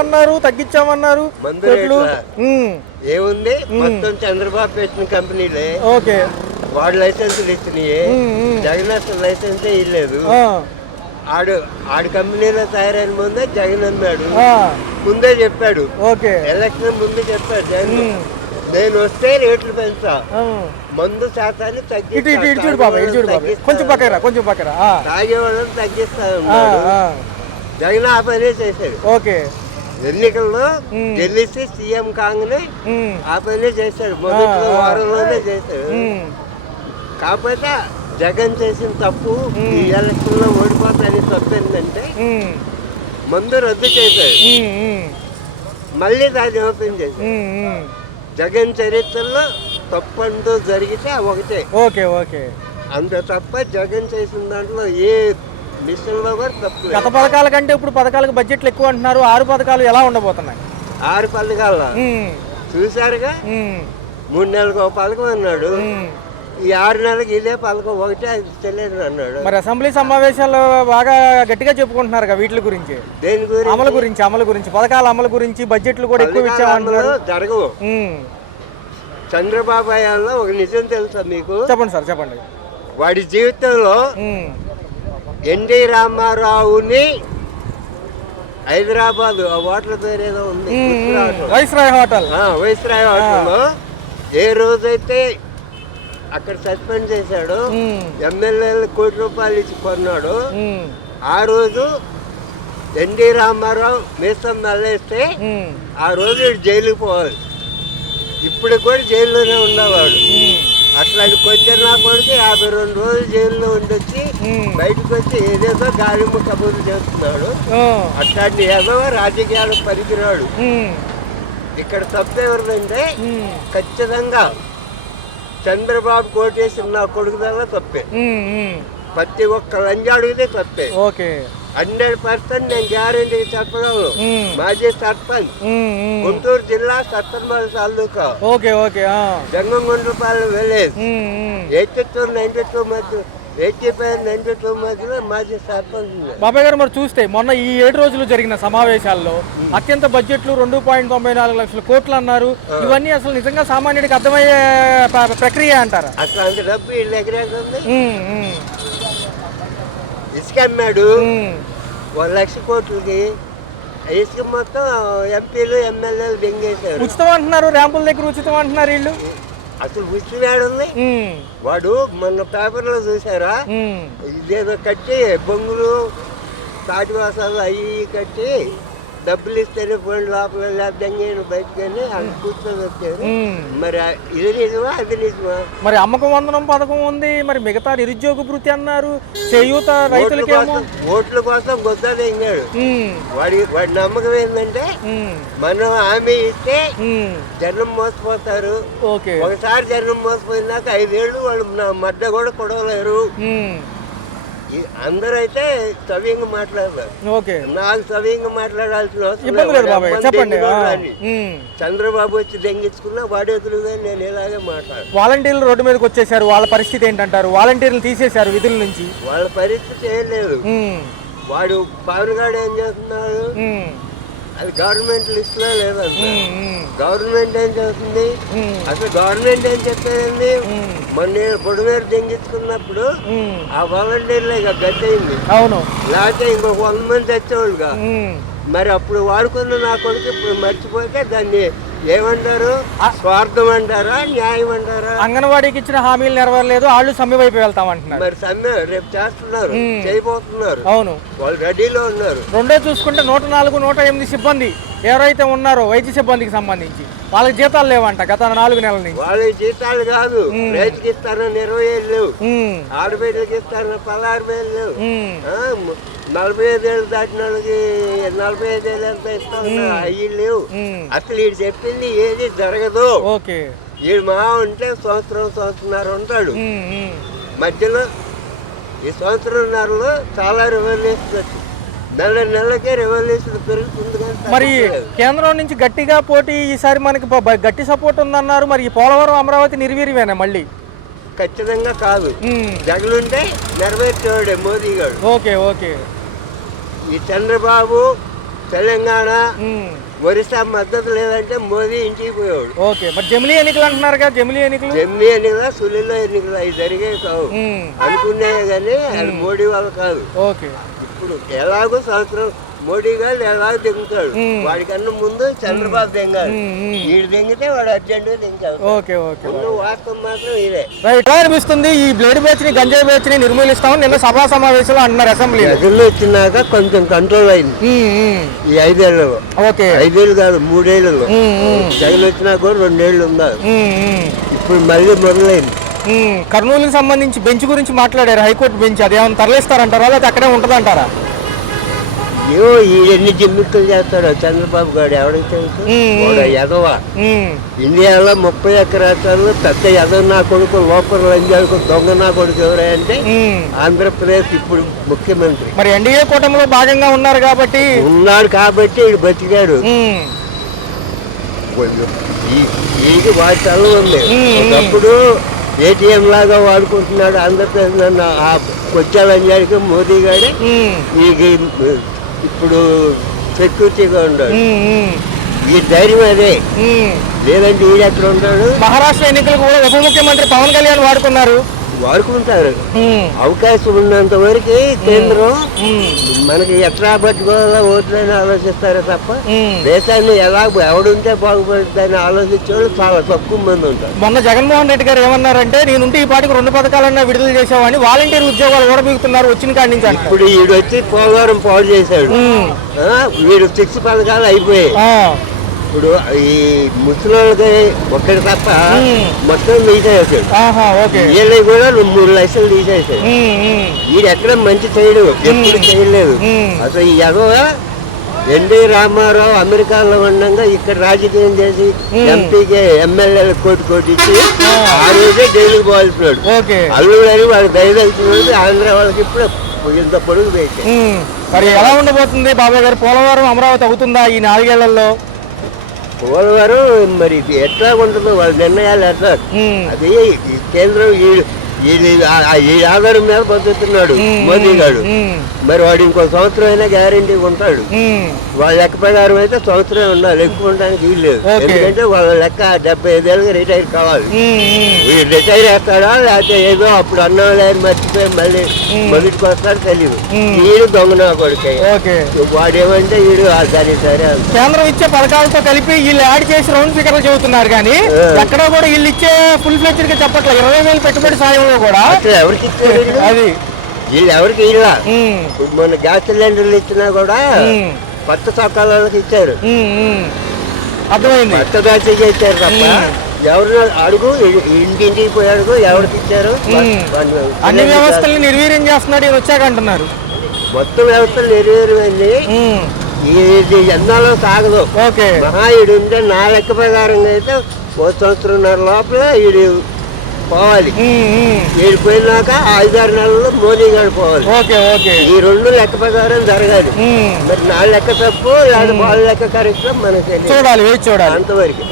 అన్నారు, తగ్గించామన్నారు. ఏముంది మొత్తం చంద్రబాబు పెట్టిన కంపెనీలే. ఓకే, వాడు లైసెన్సులు ఇచ్చినాయి, జగన్ అసలు లైసెన్సే ఇవ్వలేదు. ఆడు కంపెనీలో తయారైన ముందే జగన్ అన్నాడు, ముందే చెప్పాడు. ఓకే, ఎలక్షన్ ముందు చెప్పాడు జగన్, నేను వస్తే రేట్లు పెంచా, మందు శాతాన్ని తాగేవాళ్ళని తగ్గిస్తాను. జగన్ ఆ పనే చేశాడు. ఓకే, ఎన్నికల్లో గెలిచి సీఎం కాగానే ఆ పనే చేశాడు, మొదటి వారంలోనే చేశాడు. కాకపోతే జగన్ చేసిన తప్పు ఈ ఎలక్షన్ లో ఓడిపోతాడని తప్పు ఏంటంటే మందు రద్దు చేశాడు, మళ్ళీ దాన్ని ఓపెన్ చేశాడు. జగన్ చరిత్రలో తప్పు అంటూ జరిగితే ఒకటే. ఓకే ఓకే, అంత తప్ప జగన్ చేసిన దాంట్లో ఏ మిషన్ లో కూడా తప్పు. గత పథకాల కంటే ఇప్పుడు పథకాలకు బడ్జెట్లు ఎక్కువ అంటున్నారు. 6 పథకాలు ఎలా ఉండబోతున్నాయి? 6 పథకాల చూసారుగా, 3 నెలలకు ఒక పథకం అన్నాడు, ఈ 6 నెలలకు ఇదే పథకం ఒకటే తెలియదు అన్నాడు. మరి అసెంబ్లీ సమావేశాలు బాగా గట్టిగా చెప్పుకుంటున్నారు వీటి గురించి. దేని గురించి? అమలు గురించి, పథకాల అమలు గురించి, బడ్జెట్లు కూడా ఎక్కువ ఇచ్చామన్నారు. జరగవు. చంద్రబాబు హయాంలో ఒక నిజం తెలుసా మీకు? చెప్పండి సార్, చెప్పండి. వాడి జీవితంలో ఎన్టీ రామారావుని హైదరాబాద్ హోటల్ పేరు ఏదో ఉంది, వైస్రాయ్ హోటల్, వైస్రాయ్ హోటల్లో ఏ రోజైతే అక్కడ సస్పెండ్ చేశాడు, ఎమ్మెల్యేలు ₹1,00,00,000 ఇచ్చి కొన్నాడు, ఆ రోజు ఎన్టీ రామారావు మీసం నల్లేస్తే ఆ రోజు జైలుకి పోవాలి. ఇప్పుడు కూడా జైల్లోనే ఉండేవాడు. అట్లాంటి కొంచెం నా కొడుకు 52 రోజులు జైల్లో ఉండొచ్చి బయటకు వచ్చి ఏదేదో గాలిము కబుర్లు చేస్తున్నాడు. అట్లాంటి ఏదో రాజకీయాలకు పనికిరాడు. ఇక్కడ తప్పు ఎవరిదంటే ఖచ్చితంగా చంద్రబాబు కోటేసిన నా కొడుకు దగ్గర తప్పే. ప్రతి ఒక్క లంజాడుగుదే తప్పే. 100% నేను గ్యారెంటీ చెప్పగలను. మాజీ సర్పంచ్, గుంటూరు జిల్లా సత్తెనపల్లి తాలూకా, జంగంగుండ్లపాలెం విలేజ్, 82-92 మధ్య, 85-92 మధ్యలో మాజీ సర్పంచ్. బాబాయ్ గారు, మరి చూస్తే మొన్న ఈ 7 రోజులు జరిగిన సమావేశాల్లో అత్యంత బడ్జెట్లు 2.94 లక్షల కోట్లు అన్నారు. ఇవన్నీ అసలు నిజంగా సామాన్యుడికి అర్థమయ్యే ప్రక్రియ అంటారా? అసలు అంత డబ్బు వీళ్ళ దగ్గర ఉంది. ఇసుక అమ్మాడు 1,00,000 కోట్లకి. ఇసుక మొత్తం ఎంపీలు ఎమ్మెల్యేలు దెంగేశారు. ఉచితం అంటున్నారు, ర్యాంపుల దగ్గర ఉచితం అంటున్నారు వీళ్ళు. అసలు ఉచితం ఏడుంది? వాడు మొన్న పేపర్లో చూసారా, ఇదేదో కట్టి బొంగులు తాటివాసాలు అవి కట్టి డబ్బులు ఇస్తేనే పోయిన లోపల దెంగేను బయటకని అని కూర్చొని వచ్చారు. మరి ఇది నిజమా, అది నిజమా? మరి అమ్మకం వందనం పథకం ఉంది, మరి మిగతా నిరుద్యోగ భృతి అన్నారు, చేయూత రైతులకి ఓట్ల కోసం గొద్దా దెంగాడు. వాడి నమ్మకం ఏంటంటే మనం హామీ ఇస్తే జనం మోసపోతారు. ఒకసారి జనం మోసపోయినాక 5 ఏళ్ళు వాళ్ళు మడ్డ కూడా కొడవలేరు. అందరూ అయితే సవ్యంగా మాట్లాడతారు. నాకు సవ్యంగా మాట్లాడాల్సిన అవసరం. చంద్రబాబు వచ్చి దెంగించుకున్నా వాడేతులుగా నేను ఇలాగే మాట్లాడు. వాలంటీర్లు రోడ్డు మీదకి వచ్చేసారు, వాళ్ళ పరిస్థితి ఏంటంటారు? వాలంటీర్లు తీసేశారు విధుల నుంచి. వాళ్ళ పరిస్థితి ఏం లేదు. వాడు పవన్ గారు ఏం చేస్తున్నాడు, అది గవర్నమెంట్ లిస్ట్ లో లేదంట. గవర్నమెంట్ ఏం చేస్తుంది, అసలు గవర్నమెంట్ ఏం చెప్పేదండి, మొన్న పొడివేరు దెంగించుకున్నప్పుడు ఆ వాలంటీర్లే గట్టయింది. అవును, లేకపోతే ఇంకొక 100 మంది తెచ్చేవాళ్ళుగా. మరి అప్పుడు వాడుకున్న నా కొడుకు ఇప్పుడు మర్చిపోతే దాన్ని ఏమంటారు, స్వార్థం అంటారా, న్యాయం అంటారా? అంగన్వాడీకి ఇచ్చిన హామీలు నెరవేరలేదు, వాళ్ళు సమ్మె వైపు వెళ్తామంటున్నారు. మరి సమ్మె రేపు చేస్తున్నారు, చేయబోతున్నారు. అవును, వాళ్ళు రెడీలో ఉన్నారు. రెండో చూసుకుంటే 104, 108 సిబ్బంది ఎవరైతే ఉన్నారో వైద్య సిబ్బందికి సంబంధించి వాళ్ళకి జీతాలు లేవంట గత 4 నెలల నుంచి. వాళ్ళకి జీతాలు కాదు, రైతుకి ఇస్తారని 20,000 లేవు, ఆడబిడ్డలకి ఇస్తారని 16,000 లేవు, 45 ఏళ్ళు దాటిన వాళ్ళకి 45 ఏళ్ళు ఎంత ఇస్తా ఉన్నారు, అవి లేవు. అసలు వీడు చెప్పింది ఏది జరగదు. వీడు మా ఉంటే సంవత్సరంన్నర ఉంటాడు. మధ్యలో ఈ సంవత్సరంన్నరలో చాలా రెవల్యూషన్ వచ్చింది. నెలకే రెవల్యూషన్ పెరుగుతుంది. మరి కేంద్రం నుంచి గట్టిగా పోటీ ఈసారి మనకి గట్టి సపోర్ట్ ఉందన్నారు. మరి పోలవరం అమరావతి నిర్వీర్యమేనా మళ్ళీ? ఖచ్చితంగా కాదు. జగలుంటే నెరవేర్చేవాడే మోదీ గారు. Okay okay. ఈ చంద్రబాబు తెలంగాణ ఒరిస్సా మద్దతు లేదంటే మోదీ ఇంటికి పోయాడు. ఓకే, మరి జమిలీ ఎన్నికలు అంటున్నారు కదా, జమిలీ ఎన్నికల సులిలో ఎన్నికలు అవి జరిగేవి కావు, అనుకునే కానీ అది మోడీ వల్ల కాదు. ఓకే, ఇప్పుడు ఎలాగో సంవత్సరం మోడీ గారు ఎలాగో దిగుతాడు, వాడికన్నా ముందు చంద్రబాబు దిగాడు, వీడు దిగితే వాడు అర్జెంట్ గా దిగాడు. ఓకే ఓకే, వాస్తవం మాత్రం ఇదే. రైట్. అనిపిస్తుంది ఈ బ్లేడ్ బ్యాచ్ ని, గంజాయి బ్యాచ్ ని నిర్మూలిస్తామని నిన్న సభా సమావేశంలో అంటున్నారు అసెంబ్లీ. ప్రజల్లో వచ్చినాక కొంచెం కంట్రోల్ అయింది ఈ 5 ఏళ్లలో. ఓకే, 5 ఏళ్ళు కాదు 3 ఏళ్లలో. జగన్ వచ్చినా కూడా 2 ఏళ్ళు ఉన్నారు, ఇప్పుడు మళ్ళీ మొదలైంది. కర్నూలుకి సంబంధించి బెంచ్ గురించి మాట్లాడారు, హైకోర్టు బెంచ్. అది ఏమైనా తరలిస్తారంటారా లేకపోతే అక్కడే ఉంటదంటారా? ఏవో ఈ ఎన్ని జిమ్మిక్కులు చేస్తాడో చంద్రబాబు గారు, ఎవరికి తెలుసు. ఎదవ ఇండియాలో 30 రాష్ట్రాల్లో పెద్ద ఎదవ నా కొడుకు, లోపల లంజాలకు దొంగ నా కొడుకు ఎవరంటే ఆంధ్రప్రదేశ్ ఇప్పుడు ముఖ్యమంత్రి. మరి ఎన్డీఏ కూటమిలో భాగంగా ఉన్నారు కాబట్టి వీడు బతికాడు. వీడికి వాటి చదువు ఉంది. ఒకప్పుడు ఏటీఎం లాగా వాడుకుంటున్నాడు ఆంధ్రప్రదేశ్. నన్ను కొచ్చాలంజానికి మోదీ గారి ఇప్పుడు సెక్యూరిటీగా ఉన్నాడు. ఈ ధైర్యం అదే, లేదంటే వీడు ఎక్కడ ఉంటాడు. మహారాష్ట్ర ఎన్నికలకు కూడా ఉప ముఖ్యమంత్రి పవన్ కళ్యాణ్ వాడుకుంటారు. అవకాశం ఉన్నంత వరకు కేంద్రం మనకి ఎట్లా పట్టుకోవాలో ఓట్లని ఆలోచిస్తారు తప్ప దేశాన్ని ఎలా ఎవడుంటే బాగుపడుతుందని ఆలోచించేవాళ్ళు చాలా తక్కువ మంది ఉంటారు. మొన్న జగన్మోహన్ రెడ్డి గారు ఏమన్నారంటే, నేనుంటే ఈ పాటికి 2 పథకాలన్నా విడుదల చేసేవాడిని, వాలంటీర్ ఉద్యోగాలు కూడా మిగుతున్నారు వచ్చిన కాడి నుంచి. ఇప్పుడు వీడు వచ్చి పోలవరం పాడు చేశాడు, వీడు 6 పథకాలు అయిపోయాయి. ఇప్పుడు ఈ ముసలికి ఒక్కడి తప్ప మొత్తం తీసేసాడు. వీళ్ళకి కూడా 3 లక్షలు తీసేసాడు. వీడు ఎక్కడ మంచి చేయడు, ఎప్పుడు చేయలేదు. అసలు ఈ ఎదవ ఎన్టీ రామారావు అమెరికాలో ఉండగా ఇక్కడ రాజకీయం చేసి ఎంపీకి ఎమ్మెల్యేలు కోటి ఇచ్చి ఆ రోజే జైలుకి పోవాల్సినాడు. అల్లుడు అని వాడు దయదలుచుకున్నది ఆంధ్ర వాళ్ళకి ఇప్పుడు ఇంత పొడుగు పెట్టాడు. మరి ఎలా ఉండబోతుంది బాబాయ్ గారు, పోలవరం అమరావతి అవుతుందా ఈ 4 ఏళ్లలో? పోలవరం మరి ఎట్లా ఉంటుందో వాళ్ళ నిర్ణయాలు ఎట్లా, అది కేంద్రం ఈ ఆధారం మీద బతుకుతున్నాడు మోదీ గారు. మరి వాడు ఇంకో సంవత్సరం అయినా గ్యారంటీ ఉంటాడు. వాళ్ళ లెక్క ప్రకారం అయితే సంవత్సరం ఉండాలి, ఎక్కువ ఉండడానికి వీల్లేదు. ఎందుకంటే వాళ్ళ లెక్క 75 ఏళ్ళకి రిటైర్ కావాలి. వీడు రిటైర్ అవుతాడా లేకపోతే ఏదో అప్పుడు అన్నం లేని మర్చిపోయి మళ్ళీ మొదటికి వస్తాడు తెలియదు. వీడు దొంగన కొడుకు. వాడేమంటే వీడు దాని సరే కేంద్రం ఇచ్చే పథకాలతో కలిపి వీళ్ళు యాడ్ చేసి రౌండ్ ఫిగర్ చెబుతున్నారు కానీ ఎక్కడ కూడా వీళ్ళు ఇచ్చే ఫుల్ ఫ్లెడ్జ్డ్ గా చెప్పట్లేదు. 20,000 పెట్టుబడి సాయంలో కూడా ఎవరికి ఇచ్చారు అది, వీళ్ళు ఎవరికి ఇలా. మొన్న గ్యాస్ సిలిండర్లు ఇచ్చినా కూడా కొత్త చొక్కాలకి ఇచ్చారు, అర్థమైంది, కొత్త బ్యాచ్ ఇచ్చారు తప్ప ఎవరు అడుగు ఇంటింటికి పోయి అడుగు ఎవరికి ఇచ్చారు. అన్ని వ్యవస్థల్ని నిర్వీర్యం చేస్తున్నాడు ఈయన వచ్చాక అంటున్నారు. మొత్తం వ్యవస్థలు నిర్వీర్యమైంది, ఇది ఎన్నాలో సాగదు. మహాయుడు ఉంటే నా లెక్క ప్రకారంగా అయితే 1 సంవత్సరంన్నర లోపల ఈడు పోవాలి. వీడు పోయినాక 5-6 నెలల్లో మోదీ గారు పోవాలి. ఈ 2 లెక్క ప్రకారం జరగాలి. మరి నా లెక్క తప్పు లేదా వాళ్ళ లెక్క కరెక్ట్ మనకి తెలియదు, అంతవరకు.